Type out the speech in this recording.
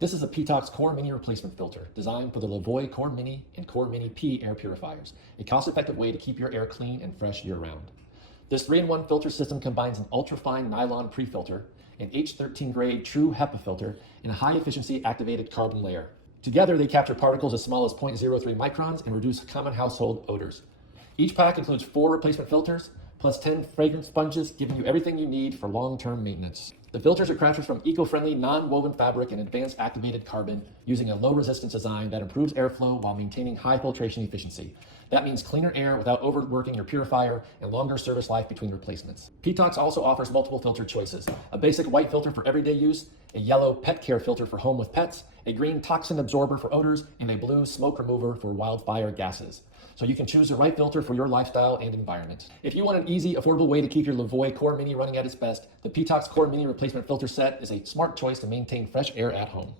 This is a PETOX Core Mini replacement filter designed for the LEVOIT Core Mini and Core Mini P air purifiers, a cost-effective way to keep your air clean and fresh year-round. This 3-in-1 filter system combines an ultra-fine nylon pre-filter, an H13 grade true HEPA filter, and a high-efficiency activated carbon layer. Together, they capture particles as small as 0.03 microns and reduce common household odors. Each pack includes 4 replacement filters, plus 10 fragrance sponges, giving you everything you need for long-term maintenance. The filters are crafted from eco-friendly, non-woven fabric and advanced activated carbon, using a low-resistance design that improves airflow while maintaining high filtration efficiency. That means cleaner air without overworking your purifier and longer service life between replacements. PETOX also offers multiple filter choices: a basic white filter for everyday use, a yellow pet care filter for home with pets, a green toxin absorber for odors, and a blue smoke remover for wildfire gases. So you can choose the right filter for your lifestyle and environment. If you want an easy, affordable way to keep your LEVOIT Core Mini running at its best, the PETOX Core Mini replacement filter set is a smart choice to maintain fresh air at home.